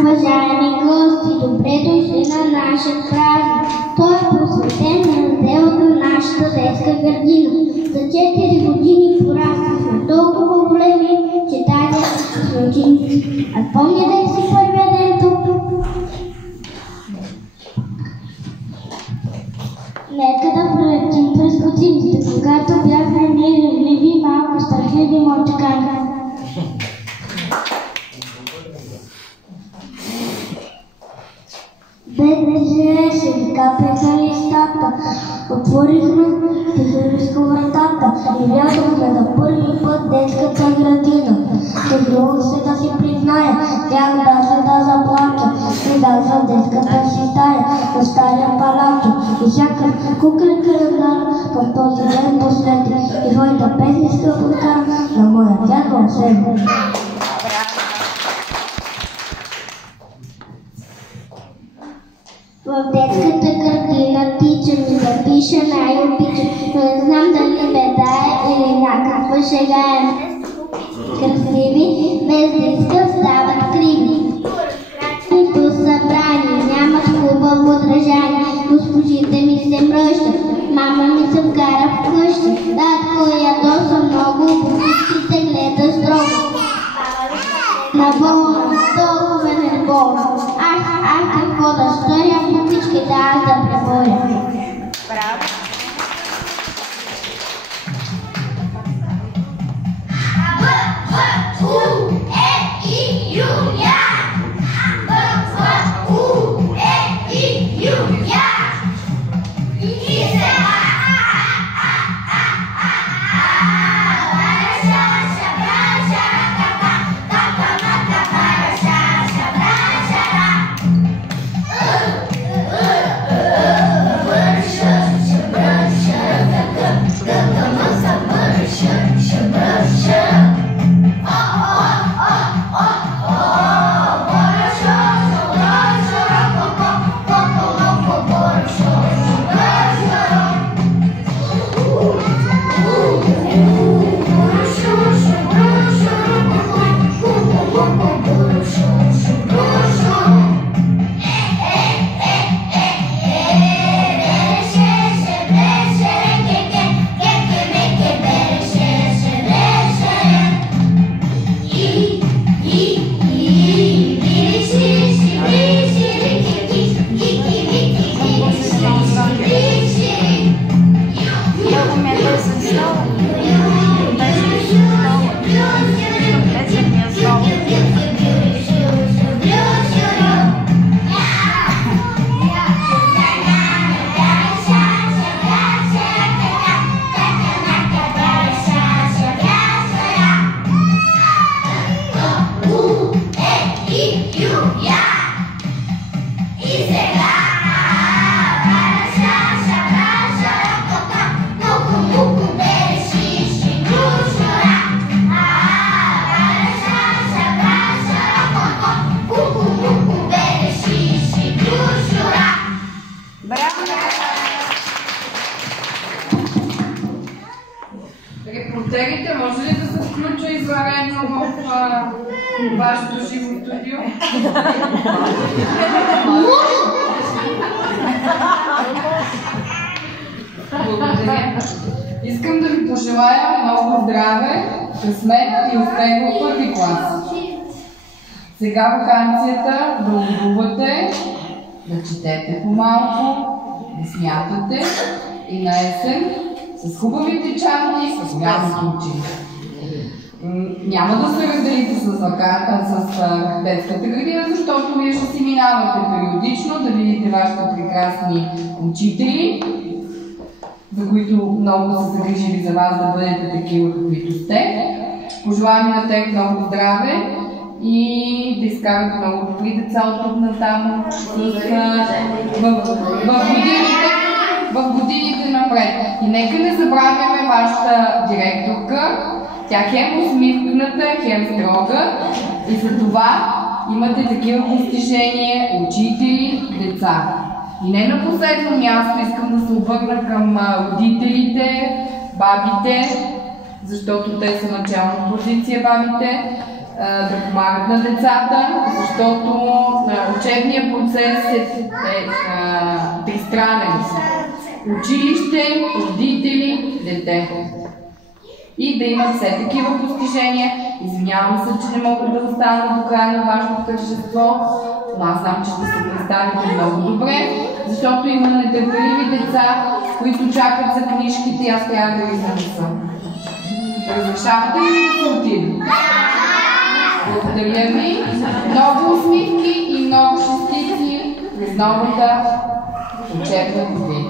Уважаеми гости, добре дошли на нашия празник. Той е посветен на делото на нашата детска градина. За 4 години пораснахме толкова големи, че тази с ученици. А помните ли си първия ден тук? Нека да пролетим през годините, когато бяхме ние ревливи и малко страхливи мочкани. Беше капеха листата, отворихме тихо вратата и влязохме за първи път детската градина. Добрувах се да си призная, тях даже да заплача и даже в детската си стая, в стария палато. И сякаш куклика раздара към този ден последни и твоята песниска подкара на моя дядо Вълшебник. В детската градина тича ми да пиша най-обича, но не знам дали беда е или някаква шега е. Красиви, без диска стават криви. Нито събрани, нямат хубаво държание. Госпожите ми се мръщат, мама ми се вкара в къща. Татко ядоса много, всичките гледа строго. На болна, толкова не болна. Ах, какво да сторя, всичките аз да преборя. Браво! включа извънредно в вашето живо студио? Благодаря. Искам да ви пожелая много здраве, късмет и успех в първи клас. Сега ваканцията да лудувате, да четете по-малко, да смятате и на есен с хубавите чанти, с голямото училище. Няма да се разделите с детската градина, защото вие ще си минавате периодично да видите вашите прекрасни учители, за които много са загрижили за вас да бъдете такива, каквито сте. Пожелавам на тях много здраве и да изкарат много добри деца от тук натам в годините напред. И нека не забравяме вашата директорка. Тя хем усмихната, хем строга и за това имате такива постижения, учители, деца. И не на последно място искам да се обърна към родителите, бабите, защото те са начална позиция, бабите, да помагат на децата, защото учебният процес е тристранен. Училище, родители, дете. И да имат все такива постижения. Извинявам се, че не могат да останат до края на вашето тържество, но аз знам, че ще се представите много добре, защото има нетърпеливи деца, които чакат за книжките и аз трябва да ви занеса. Разрешавате ли да се отидем? Благодаря ви. Много усмивки и много шестици през новата учебна година.